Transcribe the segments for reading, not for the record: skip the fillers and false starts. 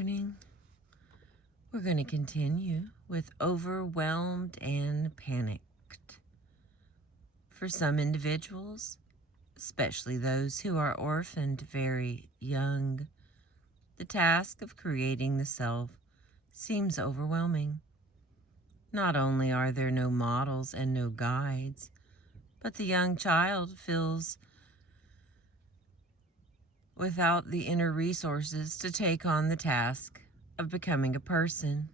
morning. We're going to continue with overwhelmed and panicked. For some individuals, especially those who are orphaned very young, the task of creating the self seems overwhelming. Not only are there no models and no guides, but the young child feels without the inner resources to take on the task of becoming a person.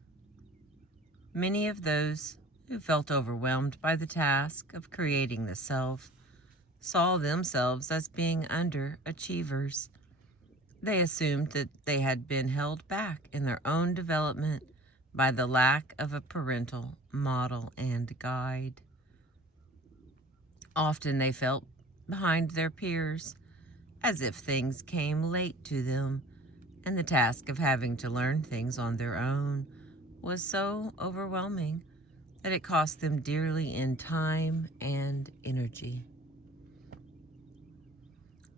Many of those who felt overwhelmed by the task of creating the self saw themselves as being underachievers. They assumed that they had been held back in their own development by the lack of a parental model and guide. Often they felt behind their peers, as if things came late to them, and the task of having to learn things on their own was so overwhelming that it cost them dearly in time and energy.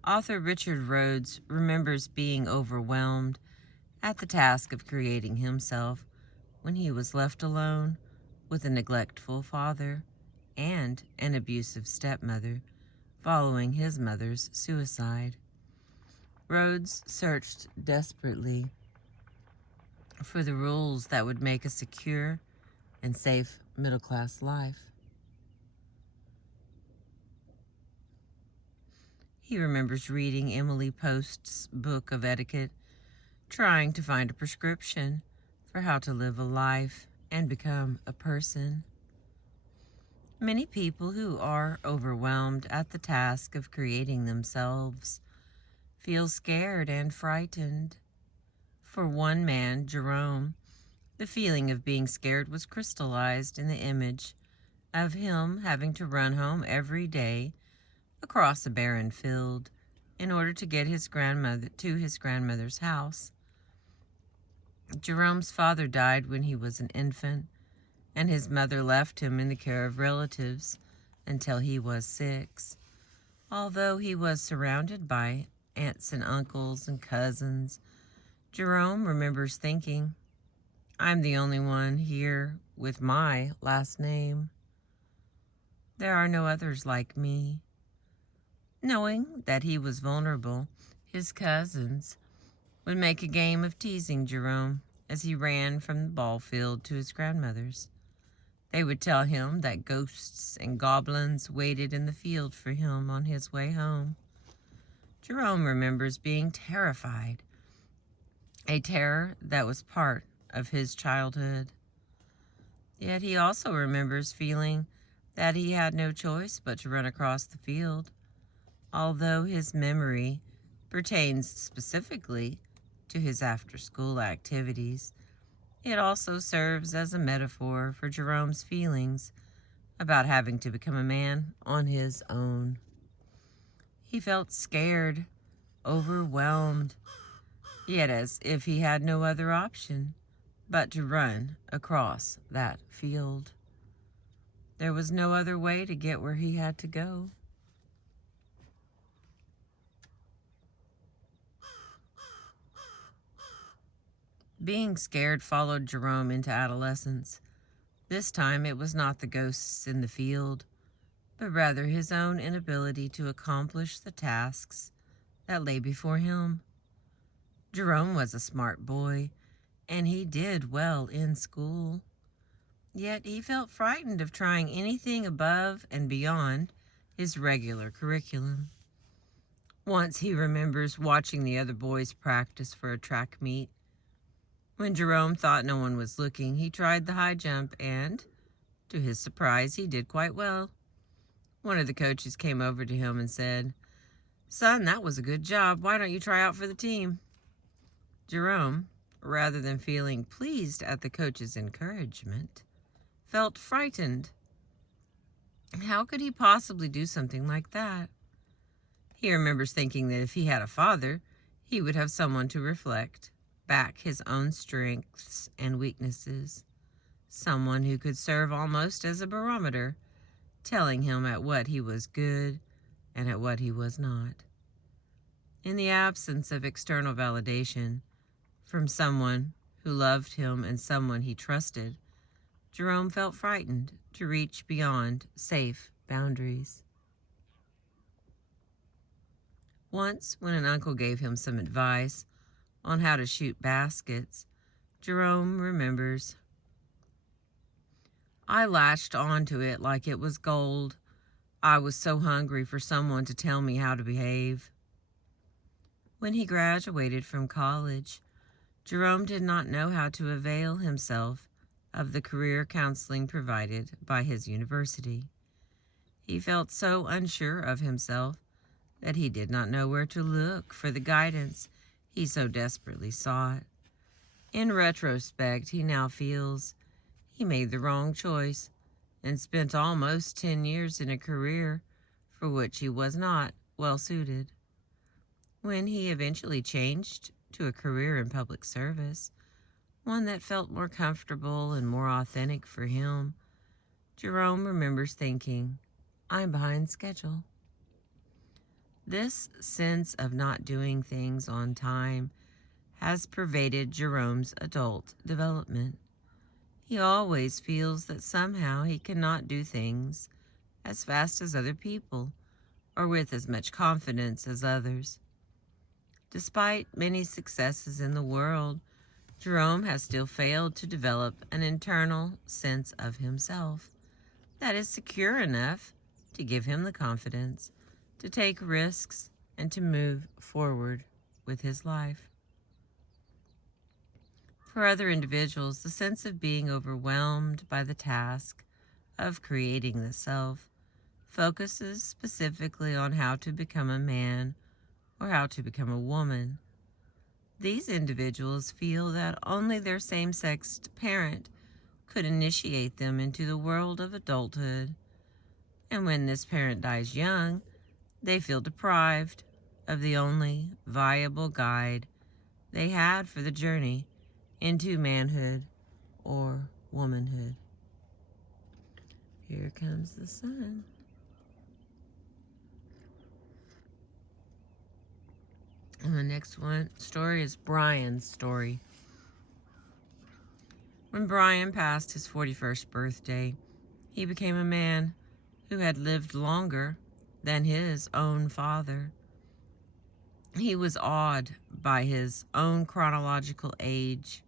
Author Richard Rhodes remembers being overwhelmed at the task of creating himself when he was left alone with a neglectful father and an abusive stepmother following his mother's suicide. Rhodes searched desperately for the rules that would make a secure and safe middle-class life. He remembers reading Emily Post's book of etiquette, trying to find a prescription for how to live a life and become a person. Many people who are overwhelmed at the task of creating themselves feel scared and frightened. For one man, Jerome, the feeling of being scared was crystallized in the image of him having to run home every day across a barren field in order to get his grandmother's house. Jerome's father died when he was an infant, and his mother left him in the care of relatives until he was 6. Although he was surrounded by aunts and uncles and cousins, Jerome remembers thinking, "I'm the only one here with my last name. There are no others like me." Knowing that he was vulnerable, his cousins would make a game of teasing Jerome as he ran from the ball field to his grandmother's. They would tell him that ghosts and goblins waited in the field for him on his way home. Jerome remembers being terrified, a terror that was part of his childhood. Yet he also remembers feeling that he had no choice but to run across the field. Although his memory pertains specifically to his after-school activities, it also serves as a metaphor for Jerome's feelings about having to become a man on his own. He felt scared, overwhelmed, yet as if he had no other option but to run across that field. There was no other way to get where he had to go. Being scared followed Jerome into adolescence. This time it was not the ghosts in the field, but rather his own inability to accomplish the tasks that lay before him. Jerome was a smart boy, and he did well in school. Yet he felt frightened of trying anything above and beyond his regular curriculum. Once he remembers watching the other boys practice for a track meet. When Jerome thought no one was looking, he tried the high jump and, to his surprise, he did quite well. One of the coaches came over to him and said, "Son, that was a good job. Why don't you try out for the team?" Jerome, rather than feeling pleased at the coach's encouragement, felt frightened. How could he possibly do something like that? He remembers thinking that if he had a father, he would have someone to reflect back his own strengths and weaknesses, someone who could serve almost as a barometer, telling him at what he was good and at what he was not. In the absence of external validation, from someone who loved him and someone he trusted, Jerome felt frightened to reach beyond safe boundaries. Once, when an uncle gave him some advice on how to shoot baskets, Jerome remembers, "I latched onto it like it was gold. I was so hungry for someone to tell me how to behave." When he graduated from college, Jerome did not know how to avail himself of the career counseling provided by his university. He felt so unsure of himself that he did not know where to look for the guidance he so desperately sought. In retrospect, he now feels he made the wrong choice and spent almost 10 years in a career for which he was not well suited. When he eventually changed to a career in public service, one that felt more comfortable and more authentic for him, Jerome remembers thinking, "I'm behind schedule." This sense of not doing things on time has pervaded Jerome's adult development. He always feels that somehow he cannot do things as fast as other people or with as much confidence as others. Despite many successes in the world, Jerome has still failed to develop an internal sense of himself that is secure enough to give him the confidence to take risks and to move forward with his life. For other individuals, the sense of being overwhelmed by the task of creating the self focuses specifically on how to become a man or how to become a woman. These individuals feel that only their same-sexed parent could initiate them into the world of adulthood, and when this parent dies young, they feel deprived of the only viable guide they had for the journey into manhood or womanhood. Here comes the sun. And the next story is Brian's story. When Brian passed his 41st birthday, he became a man who had lived longer than his own father. He was awed by his own chronological age,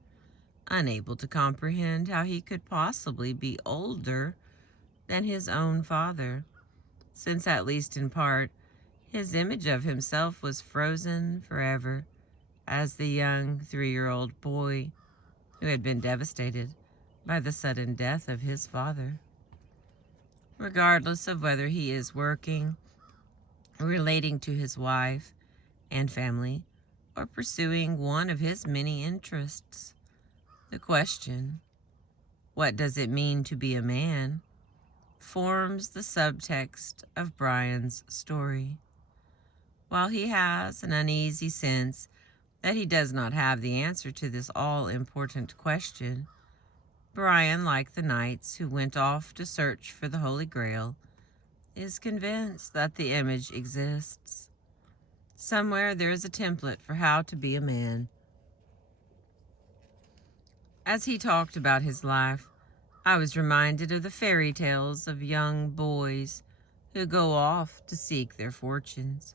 unable to comprehend how he could possibly be older than his own father, since at least in part, his image of himself was frozen forever as the young 3-year-old boy who had been devastated by the sudden death of his father. Regardless of whether he is working, relating to his wife and family, or pursuing one of his many interests, the question, "What does it mean to be a man?" forms the subtext of Brian's story. While he has an uneasy sense that he does not have the answer to this all-important question, Brian, like the knights who went off to search for the Holy Grail, is convinced that the image exists. Somewhere there is a template for how to be a man. As he talked about his life, I was reminded of the fairy tales of young boys who go off to seek their fortunes.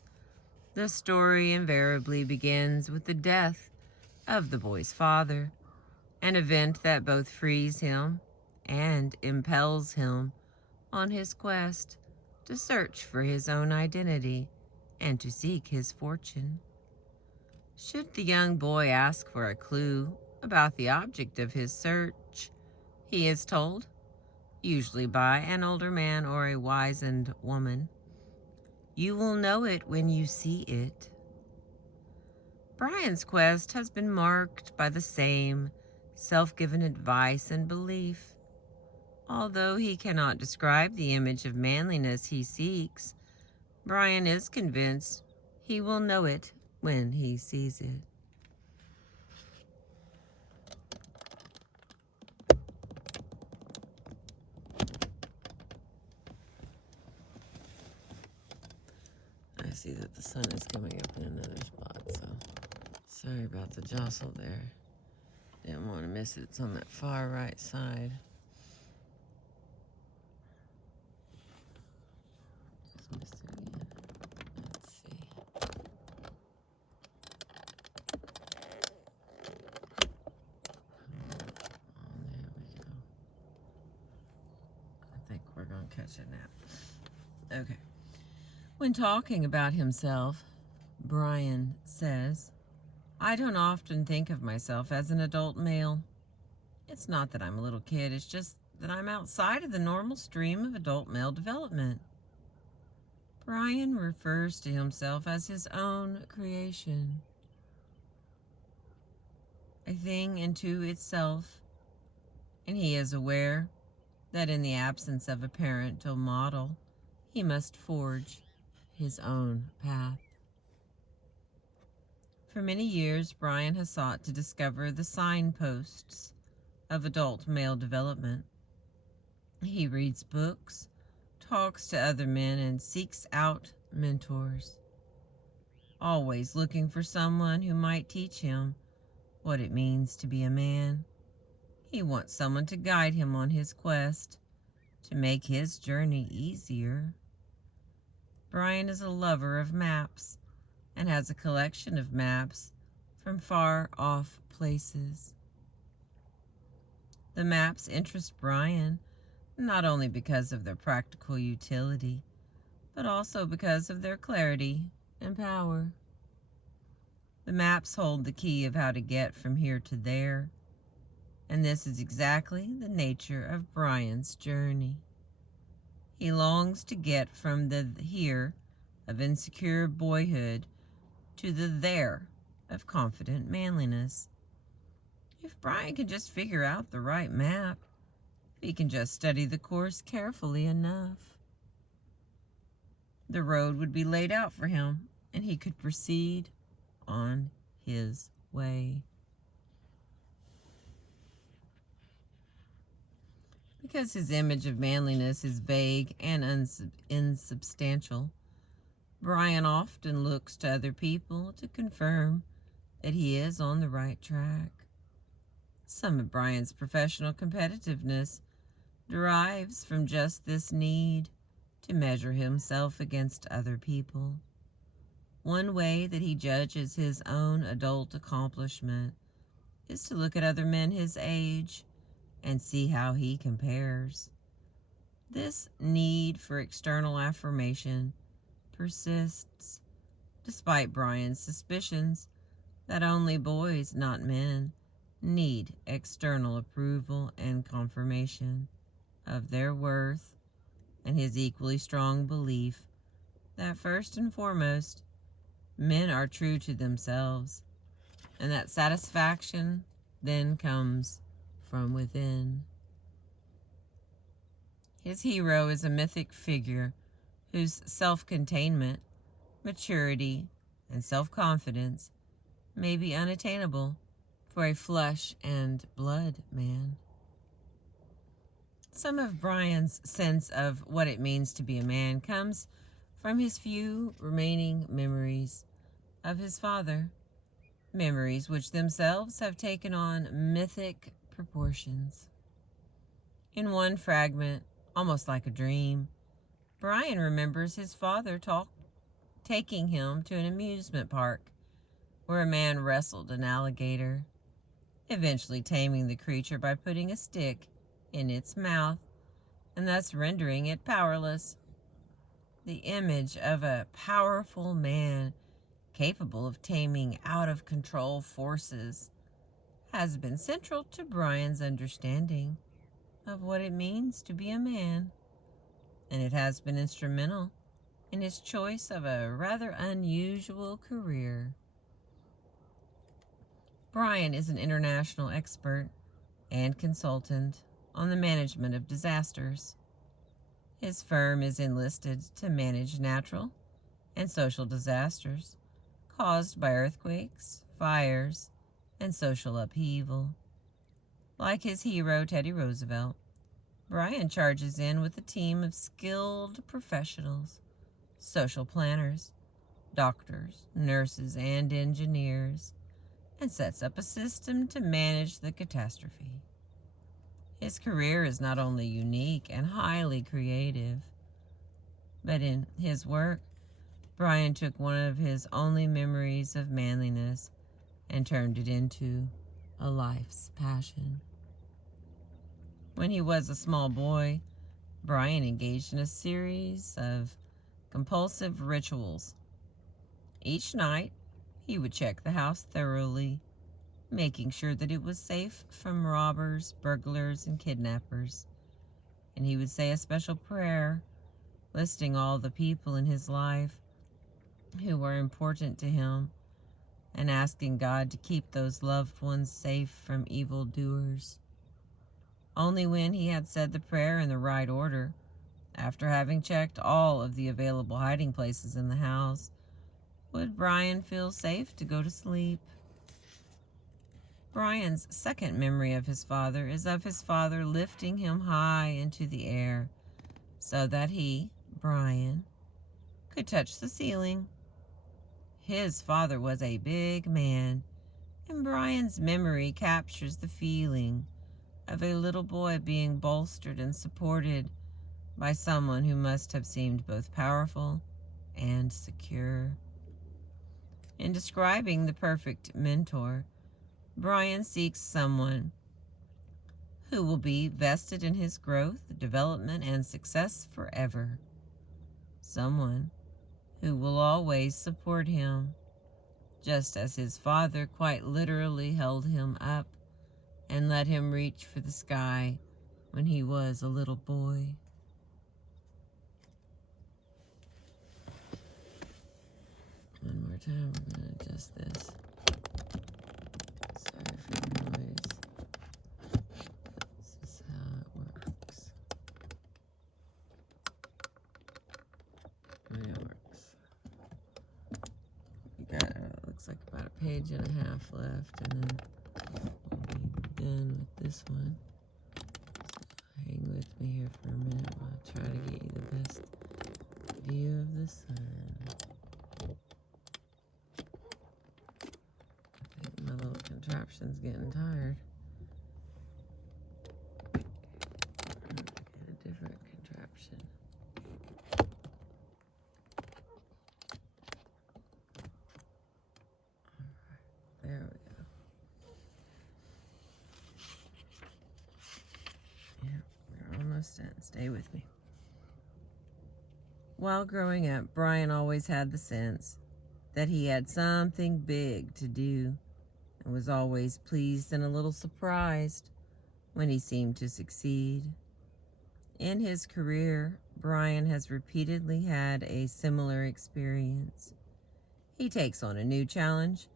The story invariably begins with the death of the boy's father, an event that both frees him and impels him on his quest to search for his own identity and to seek his fortune. Should the young boy ask for a clue about the object of his search, he is told, usually by an older man or a wizened woman, "You will know it when you see it." Brian's quest has been marked by the same self-given advice and belief. Although he cannot describe the image of manliness he seeks, Brian is convinced he will know it when he sees it. I see that the sun is coming up in another spot, so Sorry about the jostle there. Didn't want to miss it. It's on that far right side. Just missed it again. Let's see. Oh, there we go. I think we're going to catch it now. Okay. When talking about himself, Brian says, "I don't often think of myself as an adult male. It's not that I'm a little kid, it's just that I'm outside of the normal stream of adult male development." Brian refers to himself as his own creation, a thing into itself, and he is aware that in the absence of a parental model, he must forge his own path. For many years, Brian has sought to discover the signposts of adult male development. He reads books, talks to other men, and seeks out mentors, always looking for someone who might teach him what it means to be a man. He wants someone to guide him on his quest to make his journey easier. Brian is a lover of maps and has a collection of maps from far off places. The maps interest Brian not only because of their practical utility, but also because of their clarity and power. The maps hold the key of how to get from here to there, and this is exactly the nature of Brian's journey. He longs to get from the here of insecure boyhood to the there of confident manliness. If Brian can just figure out the right map, if he can just study the course carefully enough, the road would be laid out for him and he could proceed on his way. Because his image of manliness is vague and insubstantial, Brian often looks to other people to confirm that he is on the right track. Some of Brian's professional competitiveness derives from just this need to measure himself against other people. One way that he judges his own adult accomplishment is to look at other men his age and see how he compares. This need for external affirmation persists, despite Brian's suspicions that only boys, not men, need external approval and confirmation of their worth, and his equally strong belief that first and foremost, men are true to themselves, and that satisfaction then comes from within. His hero is a mythic figure whose self-containment, maturity, and self-confidence may be unattainable for a flesh and blood man. Some of Brian's sense of what it means to be a man comes from his few remaining memories of his father, memories which themselves have taken on mythic proportions. In one fragment, almost like a dream, Brian remembers his father taking him to an amusement park where a man wrestled an alligator, eventually taming the creature by putting a stick in its mouth and thus rendering it powerless. The image of a powerful man capable of taming out-of-control forces has been central to Brian's understanding of what it means to be a man, and it has been instrumental in his choice of a rather unusual career. Brian is an international expert and consultant on the management of disasters. His firm is enlisted to manage natural and social disasters caused by earthquakes, fires, and social upheaval. Like his hero, Teddy Roosevelt, Brian charges in with a team of skilled professionals, social planners, doctors, nurses, and engineers and sets up a system to manage the catastrophe. His career is not only unique and highly creative, but in his work, Brian took one of his only memories of manliness and turned it into a life's passion. When he was a small boy, Brian engaged in a series of compulsive rituals. Each night, he would check the house thoroughly, making sure that it was safe from robbers, burglars, and kidnappers. And he would say a special prayer, listing all the people in his life who were important to him, and asking God to keep those loved ones safe from evildoers. Only when he had said the prayer in the right order, after having checked all of the available hiding places in the house, would Brian feel safe to go to sleep. Brian's second memory of his father is of his father lifting him high into the air so that he, Brian, could touch the ceiling. His father was a big man, and Brian's memory captures the feeling of a little boy being bolstered and supported by someone who must have seemed both powerful and secure. In describing the perfect mentor, Brian seeks someone who will be vested in his growth, development, and success forever. Someone who will always support him, just as his father quite literally held him up and let him reach for the sky when he was a little boy. One more time, we're going to adjust this. Sorry for the noise. This is how it works. The way it works. We got, looks like about a page and a half left, and then we'll be done with this one. So hang with me here for a minute while I try to get you the best view of the sun. I think my little contraption's getting tired. Get a different contraption. Alright, there we go. Yeah, we're almost done. Stay with me. While growing up, Brian always had the sense that he had something big to do, and was always pleased and a little surprised when he seemed to succeed. In his career, Brian has repeatedly had a similar experience. He takes on a new challenge,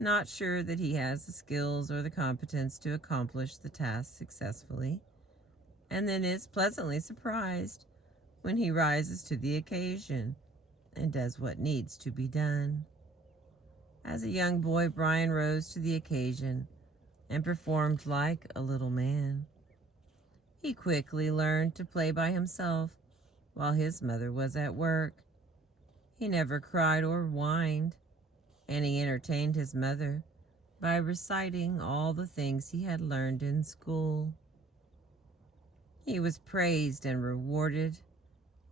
not sure that he has the skills or the competence to accomplish the task successfully, and then is pleasantly surprised when he rises to the occasion and does what needs to be done. As a young boy, Brian rose to the occasion and performed like a little man. He quickly learned to play by himself while his mother was at work. He never cried or whined, and he entertained his mother by reciting all the things he had learned in school. He was praised and rewarded,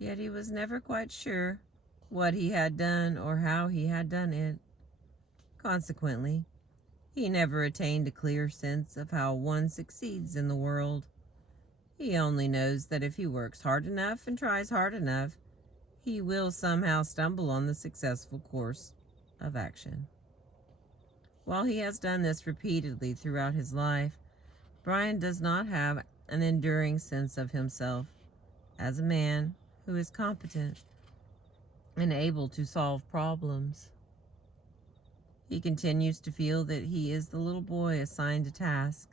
yet he was never quite sure what he had done or how he had done it. Consequently, he never attained a clear sense of how one succeeds in the world. He only knows that if he works hard enough and tries hard enough, he will somehow stumble on the successful course of action. While he has done this repeatedly throughout his life, Brian does not have an enduring sense of himself as a man who is competent and able to solve problems. He continues to feel that he is the little boy assigned a task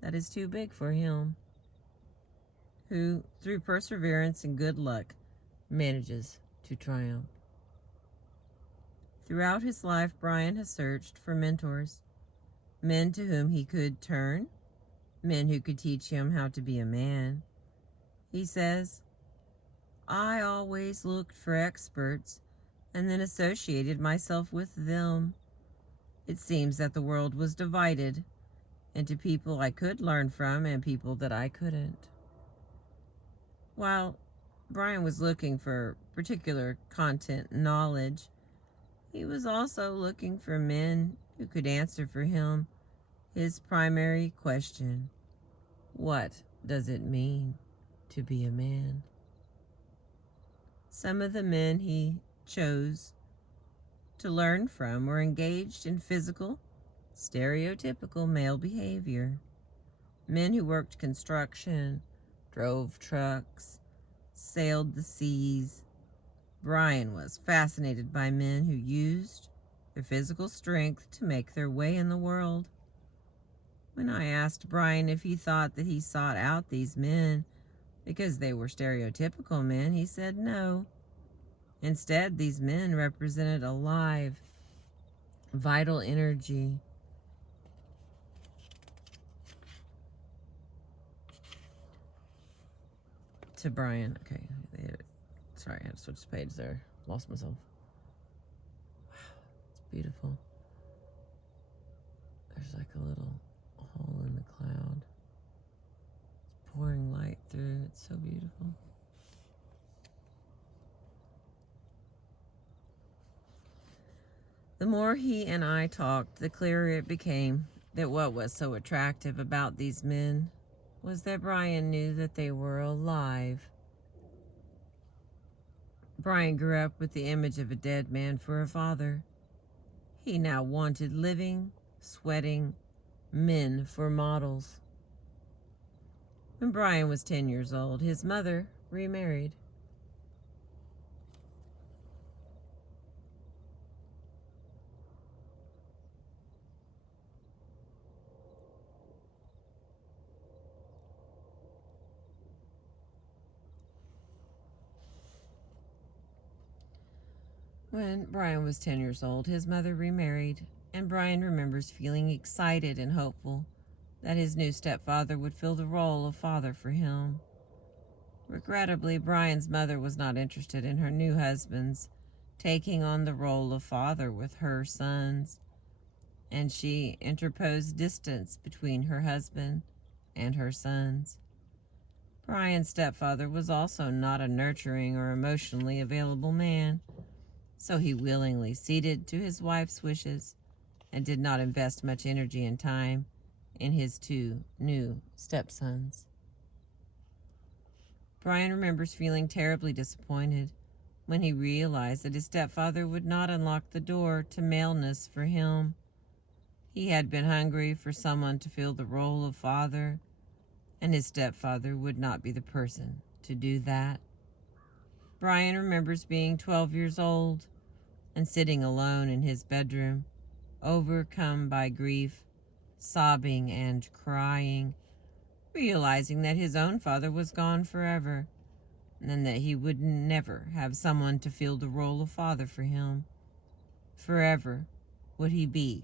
that is too big for him, who, through perseverance and good luck, manages to triumph. Throughout his life, Brian has searched for mentors, men to whom he could turn, men who could teach him how to be a man. He says, "I always looked for experts and then associated myself with them. It seems that the world was divided into people I could learn from and people that I couldn't. While Brian was looking for particular content knowledge, he was also looking for men who could answer for him his primary question: what does it mean to be a man? Some of the men he chose to learn from were engaged in physical, stereotypical male behavior. Men who worked construction, drove trucks, sailed the seas. Brian was fascinated by men who used their physical strength to make their way in the world. When I asked Brian if he thought that he sought out these men because they were stereotypical men, he said no. Instead, these men represented a live, vital energy. To Brian. Okay. Sorry, I had to switch the page there. Lost myself. Wow, it's beautiful. There's like a little hole in the cloud. It's pouring light through. It's so beautiful. The more he and I talked, the clearer it became that what was so attractive about these men was that Brian knew that they were alive. Brian grew up with the image of a dead man for a father. He now wanted living, sweating men for models. When Brian was 10 years old, his mother remarried. When Brian was 10 years old, his mother remarried, and Brian remembers feeling excited and hopeful that his new stepfather would fill the role of father for him. Regrettably, Brian's mother was not interested in her new husband's taking on the role of father with her sons, and she interposed distance between her husband and her sons. Brian's stepfather was also not a nurturing or emotionally available man, so he willingly ceded to his wife's wishes and did not invest much energy and time in his two new stepsons. Brian remembers feeling terribly disappointed when he realized that his stepfather would not unlock the door to maleness for him. He had been hungry for someone to fill the role of father, and his stepfather would not be the person to do that. Brian remembers being 12 years old and sitting alone in his bedroom, overcome by grief, sobbing and crying, realizing that his own father was gone forever, and that he would never have someone to fill the role of father for him. Forever would he be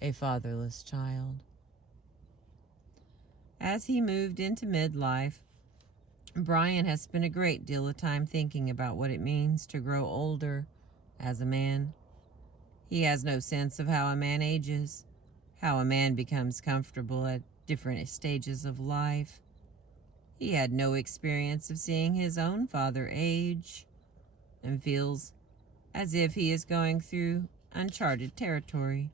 a fatherless child. As he moved into midlife, Brian has spent a great deal of time thinking about what it means to grow older as a man. He has no sense of how a man ages, how a man becomes comfortable at different stages of life. He had no experience of seeing his own father age and feels as if he is going through uncharted territory.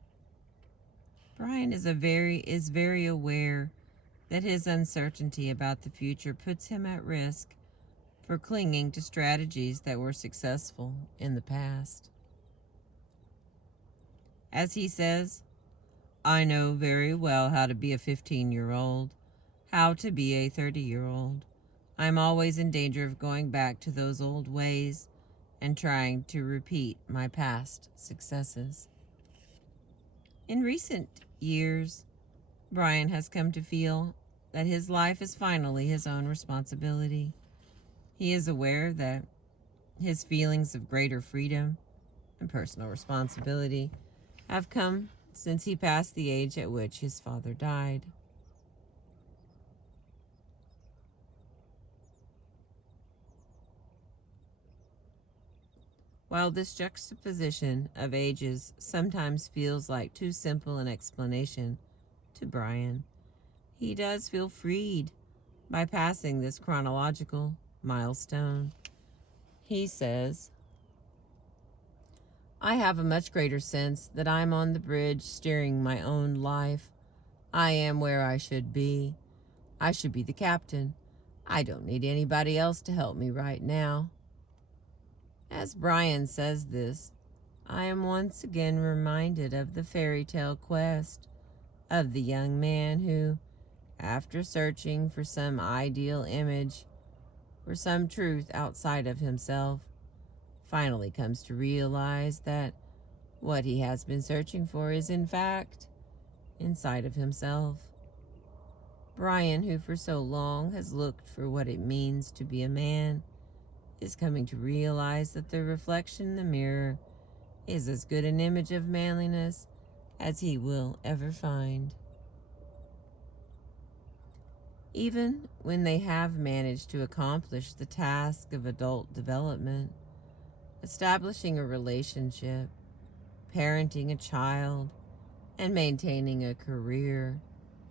Brian is very aware that his uncertainty about the future puts him at risk for clinging to strategies that were successful in the past. As he says, "I know very well how to be a 15-year-old, how to be a 30-year-old. I'm always in danger of going back to those old ways and trying to repeat my past successes." In recent years, Brian has come to feel that his life is finally his own responsibility. He is aware that his feelings of greater freedom and personal responsibility have come since he passed the age at which his father died. While this juxtaposition of ages sometimes feels like too simple an explanation to Brian, he does feel freed by passing this chronological milestone. He says, I have a much greater sense that I'm on the bridge steering my own life. I am where I should be. I should be the captain. I don't need anybody else to help me right now. As Brian says this, I am once again reminded of the fairy tale quest of the young man who, after searching for some ideal image, for some truth outside of himself, finally comes to realize that what he has been searching for is in fact inside of himself. Brian, who for so long has looked for what it means to be a man, is coming to realize that the reflection in the mirror is as good an image of manliness as he will ever find. Even when they have managed to accomplish the task of adult development, establishing a relationship, parenting a child, and maintaining a career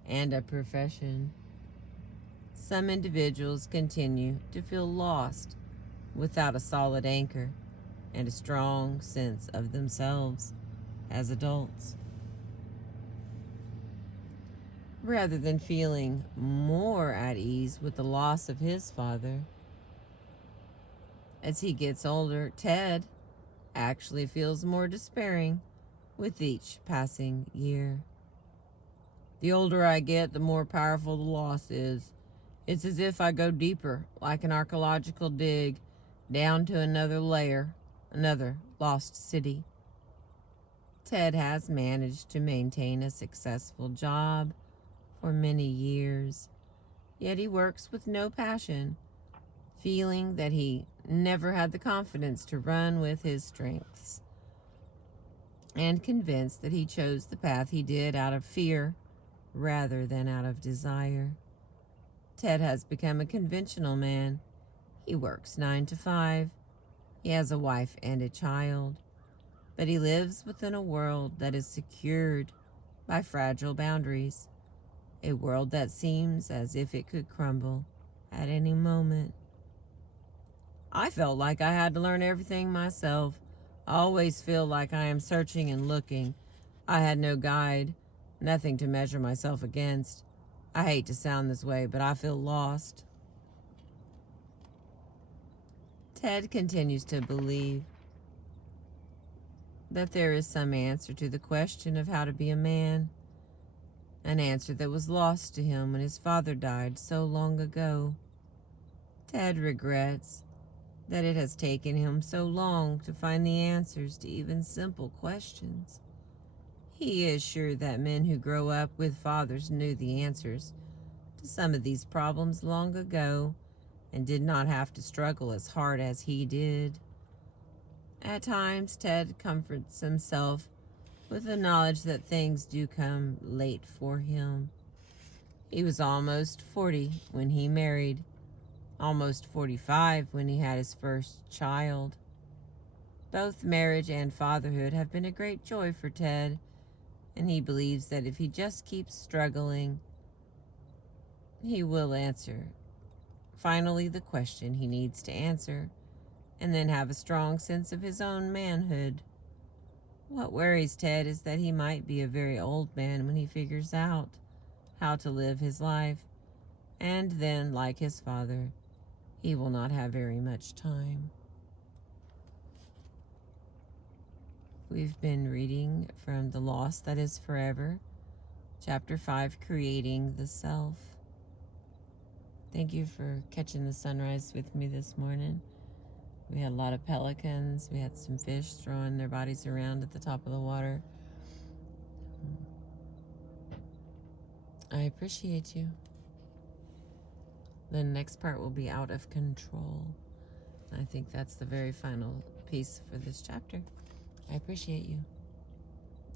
and a profession, some individuals continue to feel lost without a solid anchor and a strong sense of themselves as adults. Rather than feeling more at ease with the loss of his father, as he gets older, Ted actually feels more despairing with each passing year. The older I get, the more powerful the loss is. It's as if I go deeper, like an archaeological dig, down to another layer, another lost city. Ted has managed to maintain a successful job for many years, yet he works with no passion, feeling that he never had the confidence to run with his strengths, and convinced that he chose the path he did out of fear rather than out of desire. Ted has become a conventional man. He works 9 to 5. He has a wife and a child, but he lives within a world that is secured by fragile boundaries, a world that seems as if it could crumble at any moment. I felt like I had to learn everything myself. I always feel like I am searching and looking. I had no guide, nothing to measure myself against. I hate to sound this way, but I feel lost. Ted continues to believe that there is some answer to the question of how to be a man, an answer that was lost to him when his father died so long ago. Ted regrets that it has taken him so long to find the answers to even simple questions. He is sure that men who grow up with fathers knew the answers to some of these problems long ago and did not have to struggle as hard as he did. At times, Ted comforts himself with the knowledge that things do come late for him. He was almost 40 when he married, almost 45 when he had his first child. Both marriage and fatherhood have been a great joy for Ted, and he believes that if he just keeps struggling, he will answer finally the question he needs to answer, and then have a strong sense of his own manhood. What worries Ted is that he might be a very old man when he figures out how to live his life, and then, like his father, he will not have very much time. We've been reading from The Loss That Is Forever, Chapter 5, Creating the Self. Thank you for catching the sunrise with me this morning. We had a lot of pelicans. We had some fish throwing their bodies around at the top of the water. I appreciate you. The next part will be Out of Control. I think that's the very final piece for this chapter. I appreciate you.